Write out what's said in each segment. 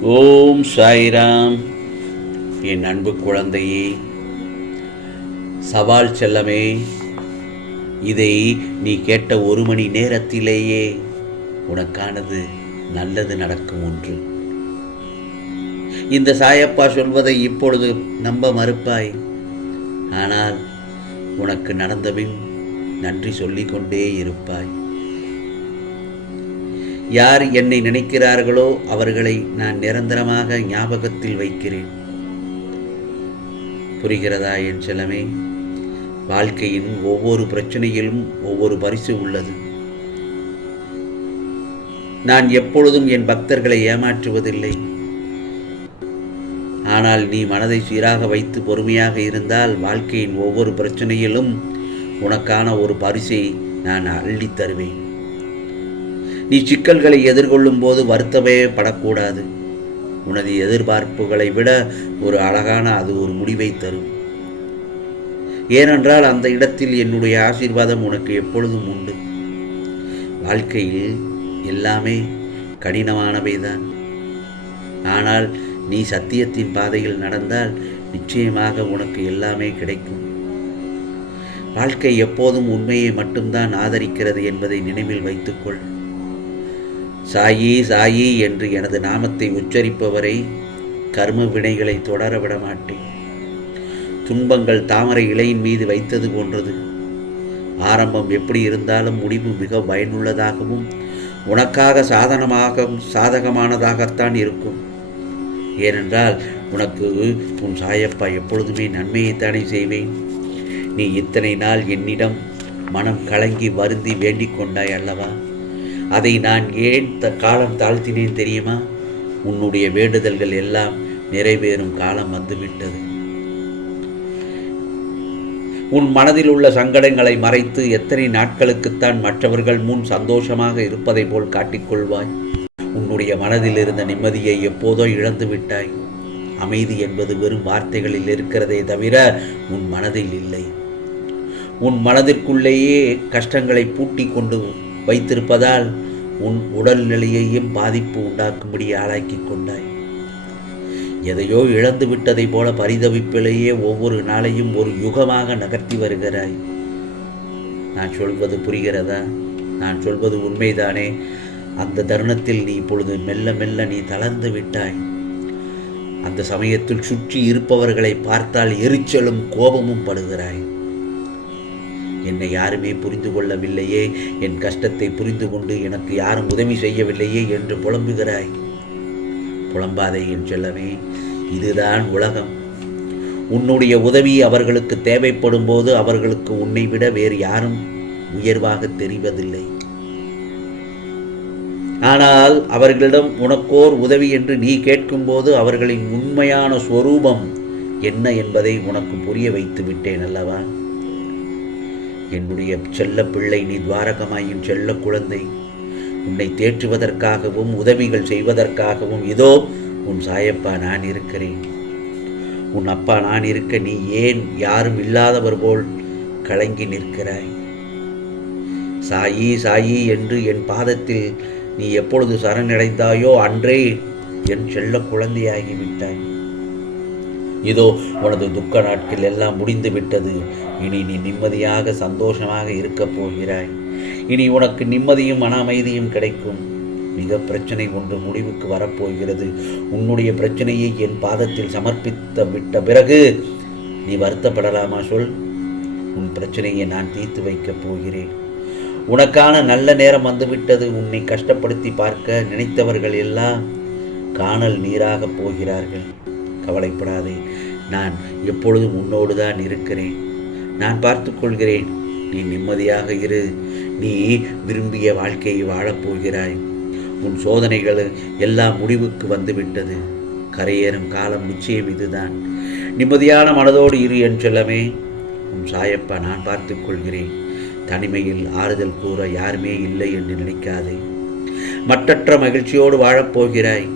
ஓம் சாய்ராம். என் அன்பு குழந்தையே சவால் செல்லமே இதை நீ கேட்ட ஒரு மணி நேரத்திலேயே உனக்கானது நல்லது நடக்கும் ஒன்று. இந்த சாயப்பா சொல்வதை இப்பொழுது நம்ப மறுப்பாய். ஆனால் உனக்கு நடந்தபின் நன்றி சொல்லிக்கொண்டே இருப்பாய். யார் என்னை நினைக்கிறார்களோ அவர்களை நான் நிரந்தரமாக ஞாபகத்தில் வைக்கிறேன். புரிகிறதா என் செலமே வாழ்க்கையின் ஒவ்வொரு பிரச்சனையிலும் ஒவ்வொரு பரிசு உள்ளது. நான் எப்பொழுதும் என் பக்தர்களை ஏமாற்றுவதில்லை. ஆனால் நீ மனதை சீராக வைத்து பொறுமையாக இருந்தால் வாழ்க்கையின் ஒவ்வொரு பிரச்சனையிலும் உனக்கான ஒரு பரிசை நான் அள்ளித் தருவேன். நீ சிக்கல்களை எதிர்கொள்ளும் போது வருத்தமே படக்கூடாது. உனது எதிர்பார்ப்புகளை விட ஒரு அழகான அது ஒரு முடிவை தரும். ஏனென்றால் அந்த இடத்தில் என்னுடைய ஆசீர்வாதம் உனக்கு எப்பொழுதும் உண்டு. வாழ்க்கையில் எல்லாமே கடினமானவைதான். ஆனால் நீ சத்தியத்தின் பாதையில் நடந்தால் நிச்சயமாக உனக்கு எல்லாமே கிடைக்கும். வாழ்க்கை எப்போதும் உண்மையை மட்டும்தான் ஆதரிக்கிறது என்பதை நினைவில் வைத்துக்கொள். சாயி சாயி என்று எனது நாமத்தை உச்சரிப்பவரை கர்ம வினைகளை தொடர விட மாட்டேன் துன்பங்கள் தாமரை இலையின் மீது வைத்தது போன்றது. ஆரம்பம் எப்படி இருந்தாலும் முடிவு மிக பயனுள்ளதாகவும் உனக்காக சாதனமாக சாதகமானதாகத்தான் இருக்கும். ஏனென்றால் உனக்கு உன் சாயப்பா எப்பொழுதுமே நன்மையைத்தானே செய்வேன். நீ இத்தனை நாள் என்னிடம் மனம் கலங்கி வருந்தி வேண்டிக் கொண்டாய் அல்லவா? அதை நான் ஏன் த காலம் தாழ்த்தினேன் தெரியுமா? உன்னுடைய வேண்டுதல்கள் எல்லாம் நிறைவேறும் காலம் வந்துவிட்டது. உன் மனதில் உள்ள சங்கடங்களை மறைத்து எத்தனை நாட்களுக்குத்தான் மற்றவர்கள் முன் சந்தோஷமாக இருப்பதை போல் காட்டிக்கொள்வாய். உன்னுடைய மனதில் இருந்த நிம்மதியை எப்போதோ இழந்து விட்டாய். அமைதி என்பது வெறும் வார்த்தைகளில் இருக்கிறதே தவிர உன் மனதில் இல்லை. உன் மனதிற்குள்ளேயே கஷ்டங்களை பூட்டி கொண்டு வைத்திருப்பதால் உன் உடல்நிலையையும் பாதிப்பு உண்டாக்கும்படி ஆளாக்கி கொண்டாய். எதையோ இழந்து விட்டதை போல பரிதவிப்பிலேயே ஒவ்வொரு நாளையும் ஒரு யுகமாக நகர்த்தி வருகிறாய். நான் சொல்வது புரிகிறதா? நான் சொல்வது உண்மைதானே? அந்த தருணத்தில் நீ இப்பொழுது மெல்ல மெல்ல நீ தளர்ந்து விட்டாய். அந்த சமயத்தில் சுற்றி இருப்பவர்களை பார்த்தால் எரிச்சலும் கோபமும் படுகிறாய். என்னை யாருமே புரிந்து கொள்ளவில்லையே. என் கஷ்டத்தை புரிந்து கொண்டு எனக்கு யாரும் உதவி செய்யவில்லையே என்று புலம்புகிறாய். புலம்பாதே என் செல்லமே இதுதான் உலகம். உன்னுடைய உதவி அவர்களுக்கு தேவைப்படும் போது அவர்களுக்கு உன்னை விட வேறு யாரும் உயர்வாக தெரிவதில்லை. ஆனால் அவர்களிடம் உனக்கோர் உதவி என்று நீ கேட்கும்போது அவர்களின் உண்மையான ஸ்வரூபம் என்ன என்பதை உனக்கு புரிய வைத்து விட்டேன் அல்லவா? என்னுடைய செல்ல பிள்ளை நீ துவாரகமாயின் செல்ல குழந்தை. உன்னை தேற்றுவதற்காகவும் உதவிகள் செய்வதற்காகவும் இதோ உன் சாயப்பா நான் இருக்கிறேன். உன் அப்பா நான் இருக்க நீ ஏன் யாரும் இல்லாதவர் போல் கலங்கி நிற்கிறாய்? சாயி சாயி என்று என் பாதத்தில் நீ எப்பொழுது சரணடைந்தாயோ அன்றே என் செல்ல குழந்தையாகிவிட்டாய். இதோ உனது துக்க நாட்கள் எல்லாம் முடிந்து விட்டது இனி நீ நிம்மதியாக சந்தோஷமாக இருக்கப் போகிறாய். இனி உனக்கு நிம்மதியும் மன அமைதியும் கிடைக்கும். மிக பிரச்சனை ஒன்று முடிவுக்கு வரப்போகிறது. உன்னுடைய பிரச்சனையை என் பாதத்தில் சமர்ப்பித்த விட்ட பிறகு நீ வருத்தப்படலாமா சொல்? உன் பிரச்சனையை நான் தீர்த்து வைக்கப் போகிறேன். உனக்கான நல்ல நேரம் வந்துவிட்டது. உன்னை கஷ்டப்படுத்தி பார்க்க நினைத்தவர்கள் எல்லாம் காணல் நீராக போகிறார்கள். கவலைப்படாதே. நான் எப்பொழுதும் உன்னோடு தான் இருக்கிறேன். நான் பார்த்துக்கொள்கிறேன். நீ நிம்மதியாக இரு. நீ விரும்பிய வாழ்க்கையை வாழப்போகிறாய் உன் சோதனைகள் எல்லாம் முடிவுக்கு வந்துவிட்டது. கரையேறும் காலம் நிச்சயம் இதுதான். நிம்மதியான மனதோடு இரு என் செல்லமே. உன் சாயப்பா நான் பார்த்துக்கொள்கிறேன். தனிமையில் ஆறுதல் கூற யாருமே இல்லை என்று நினைக்காதே. மற்றற்ற மகிழ்ச்சியோடு வாழப்போகிறாய்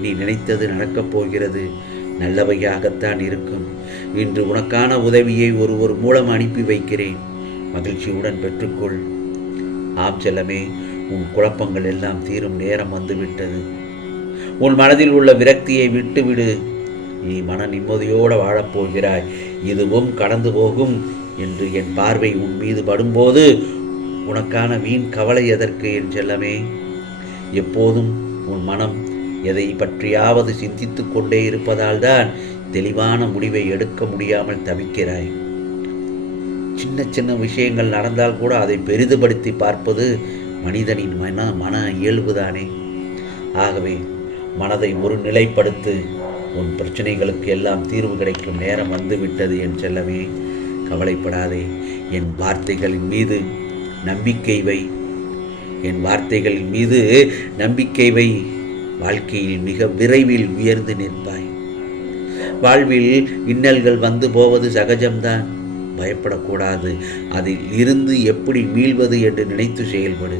நீ நினைத்தது நடக்கப் போகிறது. நல்லவையாகத்தான் இருக்கும். இன்று உனக்கான உதவியை ஒருவர் மூலம் அனுப்பி வைக்கிறேன். மகிழ்ச்சியுடன் பெற்றுக்கொள். ஆம் செல்லமே உன் குழப்பங்கள் எல்லாம் தீரும் நேரம் வந்துவிட்டது. உன் மனதில் உள்ள விரக்தியை விட்டுவிடு. நீ மன நிம்மதியோடு வாழப்போகிறாய். இதுவும் கடந்து போகும் என்று என் பார்வை உன் மீது படும்போது உனக்கான வீண் கவலை எதற்கு என் செல்லமே? எப்போதும் உன் மனம் எதை பற்றியாவது சிந்தித்துக் கொண்டே இருப்பதால்தான் தெளிவான முடிவை எடுக்க முடியாமல் தவிக்கிறாய். சின்ன சின்ன விஷயங்கள் நடந்தால் கூட அதை பெரிதுபடுத்தி பார்ப்பது மனிதனின் மன மன இயல்புதானே. ஆகவே மனதை ஒரு நிலைப்படுத்து. உன் பிரச்சனைகளுக்கு எல்லாம் தீர்வு கிடைக்கும் நேரம் வந்துவிட்டது என் செல்லவே கவலைப்படாதே. என் வார்த்தைகளின் மீது நம்பிக்கை வை. என் வார்த்தைகளின் மீது நம்பிக்கை வை. வாழ்க்கையில் மிக விரைவில் உயர்ந்து நிற்பாய். வாழ்வில் இன்னல்கள் வந்து போவது சகஜம்தான். பயப்படக்கூடாது. அதில் இருந்து எப்படி மீள்வது என்று நினைத்து செயல்படு.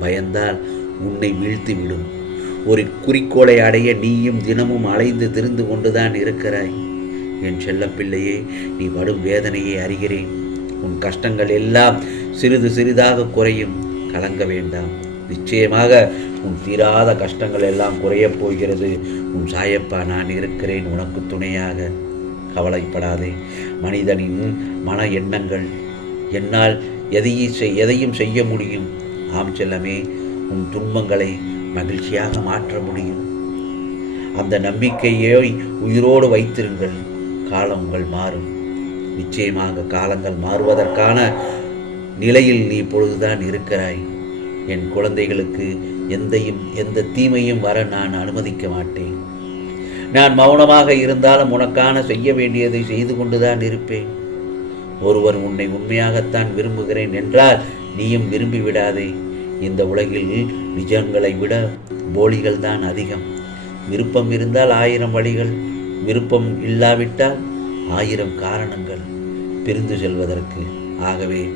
பயந்தால் உன்னை வீழ்த்திவிடும். ஒரு குறிக்கோளை அடைய நீயும் தினமும் அலைந்து திரிந்து கொண்டுதான் இருக்கிறாய். என் செல்லப்பிள்ளையே நீ படும் வேதனையை அறிகிறேன். உன் கஷ்டங்கள் எல்லாம் சிறிது சிறிதாக குறையும். கலங்க வேண்டாம். நிச்சயமாக உன் தீராத கஷ்டங்கள் எல்லாம் குறையப் போகிறது. உன் சாயப்பா நான் இருக்கிறேன். உனக்கு துணையாக கவலைப்படாதே. மனிதனின் மன எண்ணங்கள் என்னால் எதையும் செய் எதையும் செய்ய முடியும். ஆம் செல்லமே உன் துன்பங்களை மகிழ்ச்சியாக மாற்ற முடியும். அந்த நம்பிக்கையை உயிரோடு வைத்திருங்கள். காலங்கள் மாறும். நிச்சயமாக காலங்கள் மாறுவதற்கான நிலையில் நீ இப்பொழுதுதான் இருக்கிறாய். என் குழந்தைகளுக்கு எந்தையும் எந்த தீமையும் வர நான் அனுமதிக்க மாட்டேன். நான் மௌனமாக இருந்தாலும் உனக்கான செய்ய வேண்டியதை செய்து கொண்டுதான் இருப்பேன். ஒருவர் உன்னை உண்மையாகத்தான் விரும்புகிறேன் என்றால் நீயும் விரும்பி விடாதே இந்த உலகில் நிஜங்களை விட போலிகள் தான் அதிகம். விருப்பம் இருந்தால் ஆயிரம் வழிகள் விருப்பம் இல்லாவிட்டால் ஆயிரம் காரணங்கள். பிரிந்து செல்வதற்கு ஆகவே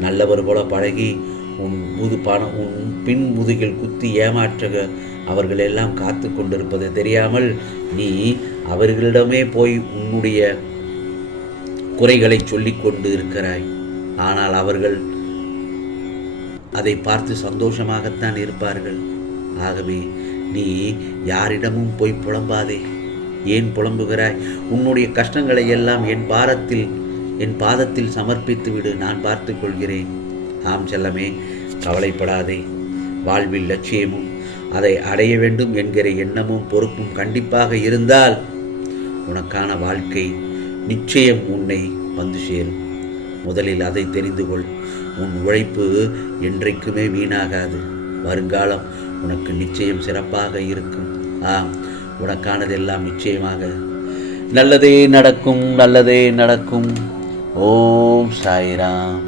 நல்லவர் போல பழகி உன் முது பணம் உன் பின் முதுகில் குத்தி ஏமாற்றுக. அவர்கள் எல்லாம் காத்து கொண்டிருப்பது தெரியாமல் நீ அவர்களிடமே போய் உன்னுடைய குறைகளை சொல்லி கொண்டு இருக்கிறாய் ஆனால் அவர்கள் அதை பார்த்து சந்தோஷமாகத்தான் இருப்பார்கள். ஆகவே நீ யாரிடமும் போய் புலம்பாதே. ஏன் புலம்புகிறாய்? உன்னுடைய கஷ்டங்களை எல்லாம் என் பாரத்தில் என் பாதத்தில் சமர்ப்பித்து விடு நான் பார்த்து கொள்கிறேன். ஆம் செல்லமே கவலைப்படாதே. வாழ்வில் லட்சியமும் அதை அடைய வேண்டும் என்கிற எண்ணமும் பொறுப்பும் கண்டிப்பாக இருந்தால் உனக்கான வாழ்க்கை நிச்சயம் உன்னை வந்து சேரும். முதலில் அதை தெரிந்து கொள். உன் உழைப்பு என்றைக்குமே வீணாகாது. வருங்காலம் உனக்கு நிச்சயம் சிறப்பாக இருக்கும். ஆம் உனக்கானதெல்லாம் நிச்சயமாக. நல்லதே நடக்கும் நல்லதே நடக்கும். ஓம் சாய்ராம்.